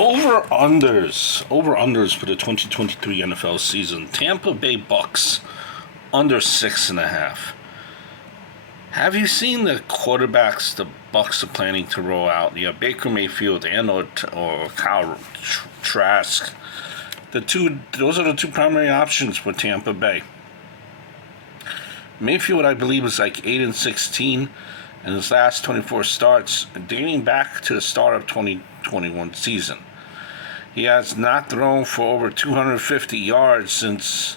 Over-unders for the 2023 NFL season. Tampa Bay Bucks under 6.5. Have you seen the quarterbacks the Bucks are planning to roll out? You have Baker Mayfield and or Kyle Trask. Those are the two primary options for Tampa Bay. Mayfield, I believe, is like 8-16 in his last 24 starts, dating back to the start of 2021 season. He has not thrown for over 250 yards since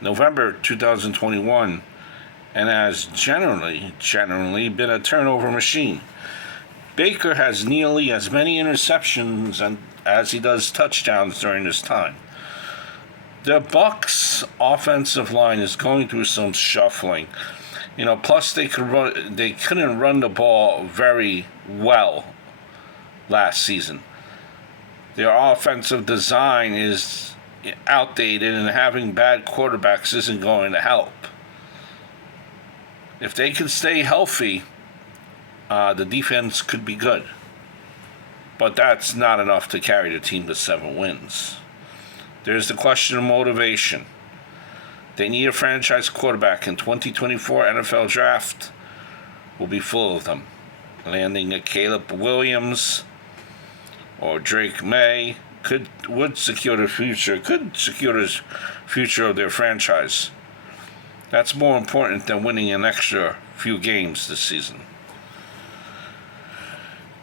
November 2021, and has generally been a turnover machine. Baker has nearly as many interceptions as he does touchdowns during this time. The Bucks' offensive line is going through some shuffling. Plus they couldn't run the ball very well last season. Their offensive design is outdated, and having bad quarterbacks isn't going to help. If they can stay healthy, the defense could be good. But that's not enough to carry the team to 7 wins. There's the question of motivation. They need a franchise quarterback, and 2024 NFL draft will be full of them. Landing a Caleb Williams or Drake May could secure the future of their franchise. That's more important than winning an extra few games this season.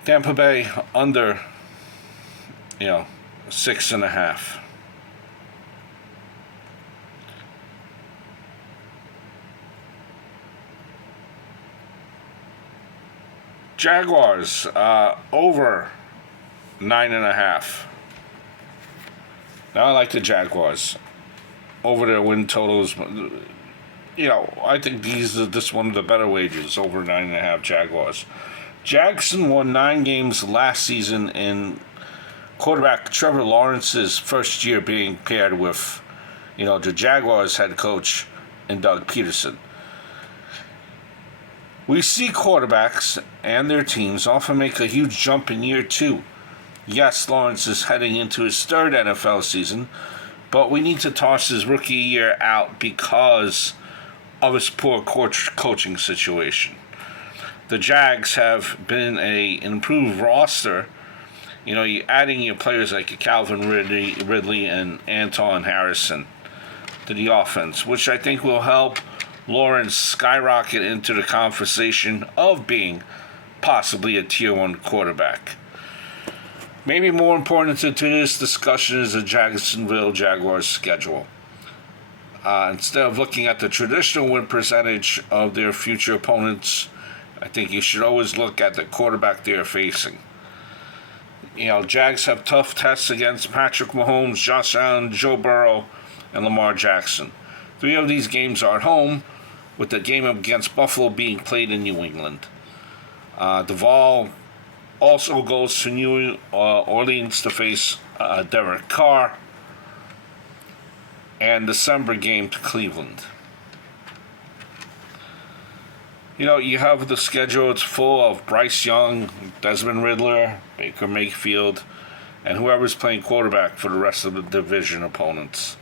Tampa Bay under, 6.5. Jaguars over 9.5. Now I like the Jaguars over their win totals. I think this is one of the better wagers, over 9.5 Jaguars. Jackson won 9 games last season in quarterback Trevor Lawrence's first year being paired with, the Jaguars head coach and Doug Peterson. We see quarterbacks and their teams often make a huge jump in year 2. Yes, Lawrence is heading into his 3rd NFL season, but we need to toss his rookie year out because of his poor coaching situation. The Jags have been an improved roster. You're adding your players like Calvin Ridley and Anton Harrison to the offense, which I think will help Lawrence skyrocket into the conversation of being possibly a Tier 1 quarterback. Maybe more important to this discussion is the Jacksonville Jaguars schedule. Instead of looking at the traditional win percentage of their future opponents, I think you should always look at the quarterback they are facing. Jags have tough tests against Patrick Mahomes, Josh Allen, Joe Burrow, and Lamar Jackson. 3 of these games are at home, with the game against Buffalo being played in New England. Duvall also goes to New Orleans to face Derek Carr, and December game to Cleveland. You have the schedule. It's full of Bryce Young, Desmond Ridder, Baker Mayfield, and whoever's playing quarterback for the rest of the division opponents.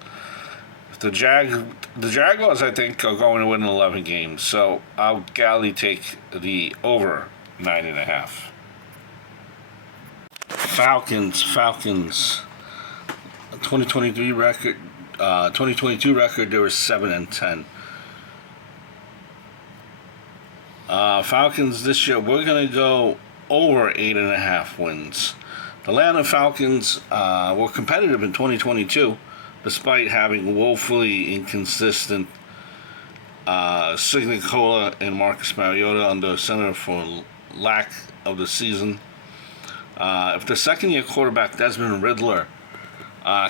The Jaguars, I think, are going to win 11 games, so I'll gladly take the over 9.5. Falcons. 2023 record. 2022 record. They were 7-10. Falcons this year, we're going to go over 8.5 wins. The Atlanta Falcons were competitive in 2022, despite having woefully inconsistent Sidney Cola and Marcus Mariota under center for lack of the season. If the second-year quarterback Desmond Ridder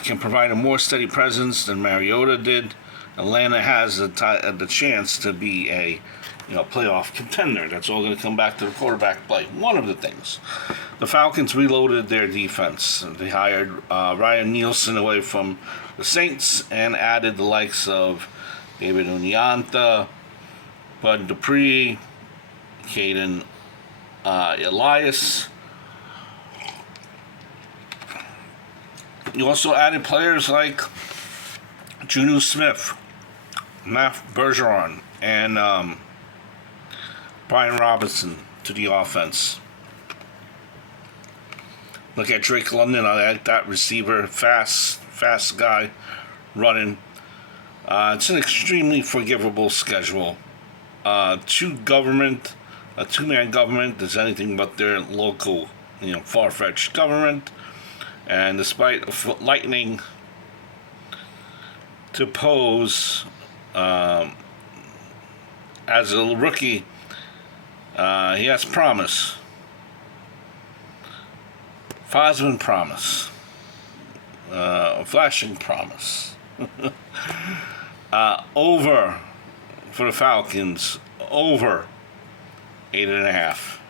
can provide a more steady presence than Mariota did, Atlanta has the chance to be a playoff contender. That's all going to come back to the quarterback play. One of the things. The Falcons reloaded their defense. They hired Ryan Nielsen away from the Saints and added the likes of David Onyemata, Bud Dupree, Caden Elias. You also added players like Juju Smith, Matt Bergeron, and Brian Robinson to the offense. Look at Drake London, I like that receiver, fast guy, running. It's an extremely forgivable schedule. A two-man government is anything but their local, far-fetched government. And despite lightning to pose as a rookie, he has promise. Fosman promise. Flashing promise. Over for the Falcons. Over 8.5.